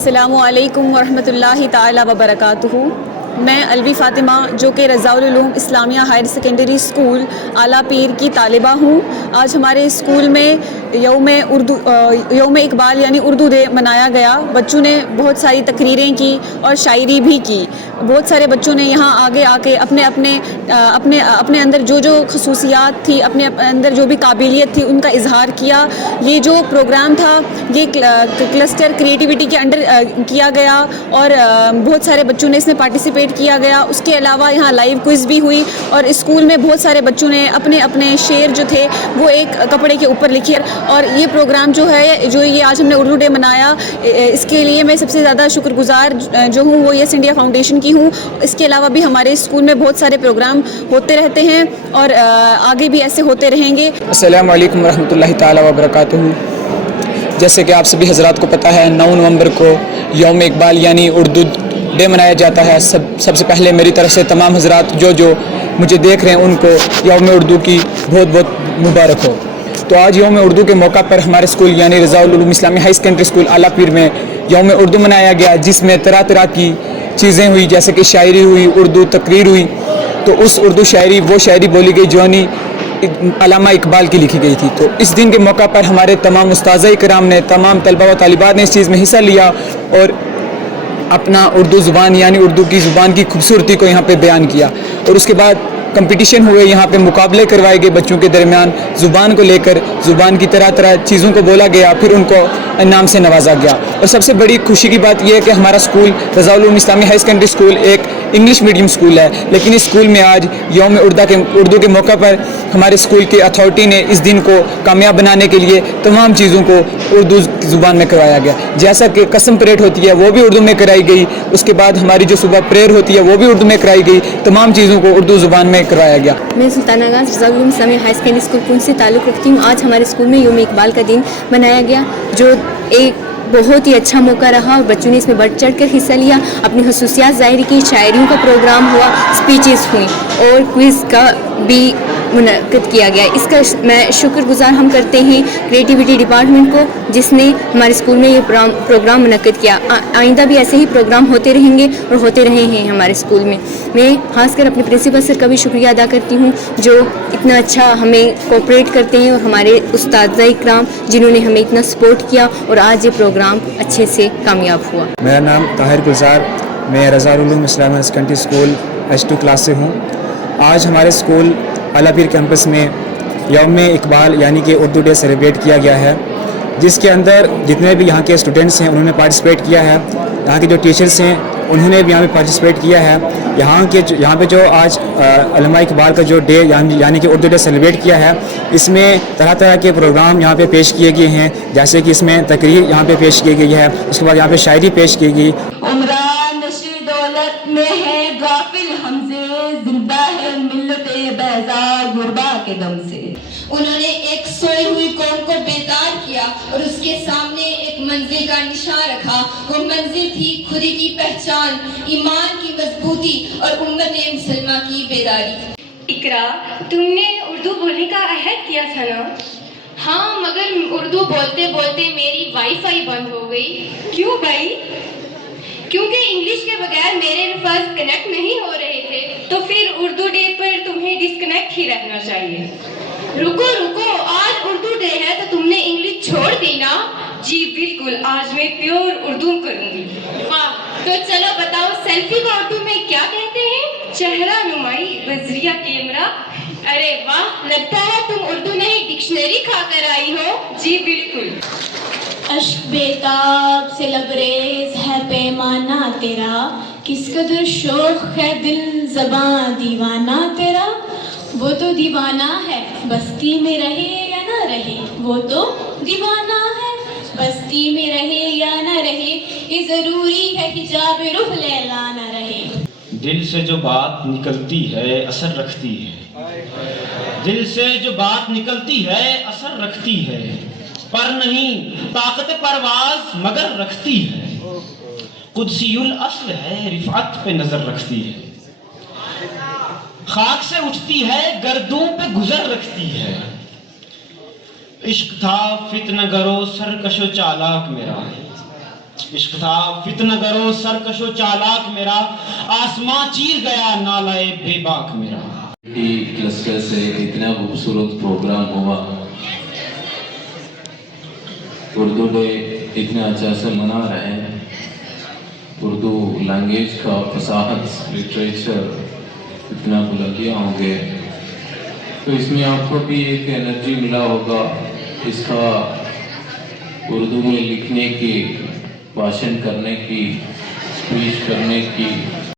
السلام علیکم ورحمۃ اللہ تعالی وبرکاتہ۔ میں الوی فاطمہ جو کہ رضاء العلوم اسلامیہ ہائر سیکنڈری اسکول اعلیٰ پیر کی طالبہ ہوں۔ آج ہمارے اسکول میں یوم اقبال یعنی اردو ڈے منایا گیا۔ بچوں نے بہت ساری تقریریں کی اور شاعری بھی کی۔ بہت سارے بچوں نے یہاں آگے آ کے اپنے اندر جو خصوصیات تھی، اپنے اندر جو بھی قابلیت تھی ان کا اظہار کیا۔ یہ جو پروگرام تھا یہ کلسٹر کریٹیوٹی کے انڈر کیا گیا اور بہت سارے بچوں نے اس میں پارٹیسپیٹ کیا گیا۔ اس کے علاوہ یہاں لائیو کوئز بھی ہوئی اور اسکول میں بہت سارے بچوں نے اپنے شعر جو تھے وہ ایک کپڑے کے اوپر لکھے۔ اور یہ پروگرام جو ہے جو یہ آج ہم نے اردو ڈے منایا، اس کے لیے میں سب سے زیادہ شکر گزار جو ہوں وہ یس انڈیا فاؤنڈیشن کی ہوں۔ اس کے علاوہ بھی ہمارے اسکول میں بہت سارے پروگرام ہوتے رہتے ہیں اور آگے بھی ایسے ہوتے رہیں گے۔ السلام علیکم ورحمۃ اللہ تعالی وبرکاتہ۔ جیسے کہ آپ سبھی حضرات کو پتہ ہے 9 نومبر کو یوم اقبال یعنی اردو ڈے منایا جاتا ہے۔ سب سے پہلے میری طرف سے تمام حضرات جو مجھے دیکھ رہے ہیں ان کو یوم اردو کی بہت بہت مبارک ہو۔ تو آج یوم اردو کے موقع پر ہمارے اسکول یعنی رضاء العلوم اسلامی ہائی سیکنڈری اسکول اعلیٰ پیر میں یوم اردو منایا گیا، جس میں طرح طرح کی چیزیں ہوئی، جیسے کہ شاعری ہوئی، اردو تقریر ہوئی۔ تو اس اردو شاعری وہ شاعری بولی گئی جو علامہ اقبال کی لکھی گئی تھی۔ تو اس دن کے موقع پر ہمارے تمام اساتذہ کرام نے، تمام طلبہ و طالبات نے اس چیز میں حصہ لیا اور اپنا اردو زبان یعنی اردو کی زبان کی خوبصورتی کو یہاں پہ بیان کیا۔ اور اس کے بعد کمپٹیشن ہوئے، یہاں پہ مقابلے کروائے گئے بچوں کے درمیان زبان کو لے کر۔ زبان کی طرح طرح چیزوں کو بولا گیا، پھر ان کو انعام سے نوازا گیا۔ اور سب سے بڑی خوشی کی بات یہ ہے کہ ہمارا اسکول رضاء العلوم اسلامی ہائی سیکنڈری اسکول ایک انگلش میڈیم اسکول ہے، لیکن اس اسکول میں آج یوم اردو کے موقع پر ہمارے اسکول کی اتھارٹی نے اس دن کو کامیاب بنانے کے لیے تمام چیزوں کو اردو زبان میں کروایا گیا۔ جیسا کہ قسم پریڈ ہوتی ہے وہ بھی اردو میں کرائی گئی، اس کے بعد ہماری جو صبح پریئر ہوتی ہے وہ بھی اردو میں کرائی گئی۔ تمام چیزوں کو اردو زبان میں کروایا گیا۔ میں سلطانہ گنج رضاء ul-Uloom Islamia high secondary school پونچھ سے تعلق رکھتی ہوں۔ آج ہمارے اسکول میں یوم اقبال کا دن منایا گیا، جو ایک بہت ہی اچھا موقع رہا اور بچوں نے اس میں بڑھ چڑھ کر حصہ لیا، اپنی خصوصیات ظاہر کی، شاعریوں کا پروگرام ہوا، اسپیچز ہوئیں اور کوئز کا بھی منعقد کیا گیا۔ اس کا میں شکر گزار ہم کرتے ہیں کریٹیوٹی ڈپارٹمنٹ کو، جس نے ہمارے اسکول میں یہ پروگرام منعقد کیا۔ آئندہ بھی ایسے ہی پروگرام ہوتے رہیں گے اور ہوتے رہے ہیں ہمارے اسکول میں۔ میں خاص کر اپنے پرنسپل سر کا بھی شکریہ ادا کرتی ہوں جو اتنا اچھا ہمیں کوآپریٹ کرتے ہیں، اور ہمارے اساتذہ اکرام جنہوں نے ہمیں اتنا سپورٹ کیا اور آج یہ پروگرام اچھے سے کامیاب ہوا۔ میرا نام طاہر گلزار، میں Raza ul-Uloom Islamia high secondary school H2 class سے ہوں۔ آج ہمارے اسکول اعلیٰ پیر کیمپس میں یوم اقبال یعنی کہ اردو ڈے سیلیبریٹ کیا گیا ہے، جس کے اندر جتنے بھی یہاں کے اسٹوڈنٹس ہیں انہوں نے پارٹیسپیٹ کیا ہے، یہاں کے جو ٹیچرس ہیں انہوں نے بھی یہاں پہ پارٹیسپیٹ کیا ہے۔ یہاں پہ جو آج علامہ اقبال کا جو ڈے یعنی کہ اردو ڈے سیلیبریٹ کیا ہے، اس میں طرح طرح کے پروگرام یہاں پہ پیش کیے گئے ہیں، جیسے کہ اس میں تقریر یہاں پہ پیش کی گئی ہے، اس کے بعد یہاں پہ شاعری پیش کی گئی۔ عمران نشر دولت میں ہے غافل ہم سے، زندہ ہے ملت بیزار غربا کے دم سے۔ انہوں نے ایک سوئی ہوئی قوم کو بیدار کیا اور اس کے سامنے ایک منزل کا نشان رکھا۔ وہ منزل تھی خودی کی پہچان، ایمان کی مضبوطی اور امت مسلمہ کی بیداری۔ اقرا، تم نے اردو بولنے کا عہد کیا تھا نا؟ ہاں، مگر اردو بولتے بولتے میری وائی فائی بند ہو گئی۔ کیوں بھائی؟ کیونکہ انگلش کے بغیر میرے الفاظ کنیکٹ نہیں ہو رہے تھے۔ تو پھر اردو ڈے پر تمہیں ڈسکنیکٹ ہی رہنا چاہیے۔ رکو، آج اردو ڈے ہے تو تم نے انگلش چھوڑ دی نا؟ جی بالکل، آج میں پیور اردو کروں گی۔ واہ، تو چلو بتاؤ سیلفی کو اردو میں کیا کہتے ہیں؟ چہرہ نمائی بذریعہ کیمرہ۔ ارے واہ، لگتا ہے تم اردو میں ایک ڈکشنری کھا کر آئی ہو۔ جی بالکل۔ اشک بیتاب سے لبریز ہے پیمانہ تیرا، کس قدر شوق ہے دل زباں دیوانہ تیرا۔ وہ تو دیوانہ ہے بستی میں رہے یا نہ رہے، وہ تو دیوانہ ہے بستی میں رہے یا نہ رہے، یہ ضروری ہے حجاب رخ لیلا نہ رہے۔ دل سے جو بات نکلتی ہے اثر رکھتی ہے، دل سے جو بات نکلتی ہے اثر رکھتی ہے، پر نہیں طاقت پرواز مگر رکھتی ہے، قدسی الاصل ہے رفعت پہ نظر رکھتی ہے، خاک سے اٹھتی ہے گردوں پہ گزر رکھتی ہے، عشق تھا فتنہ گرو سرکش و چالاک میرا، عشق تھا فتنہ گرو سرکش و چالاک میرا، آسماں چیر گیا نالائے بے باک میرا۔ کلسٹر سے اتنا خوبصورت پروگرام ہوا، اردو ڈے اتنا اچھا سے منا رہے ہیں، اردو لینگویج کا فصاحت لٹریچر اتنا بلندیاں ہوں گے، تو اس میں آپ کو بھی ایک انرجی ملا ہوگا اس کا اردو میں لکھنے کی، بھاشن کرنے کی، اسپیچ کرنے کی،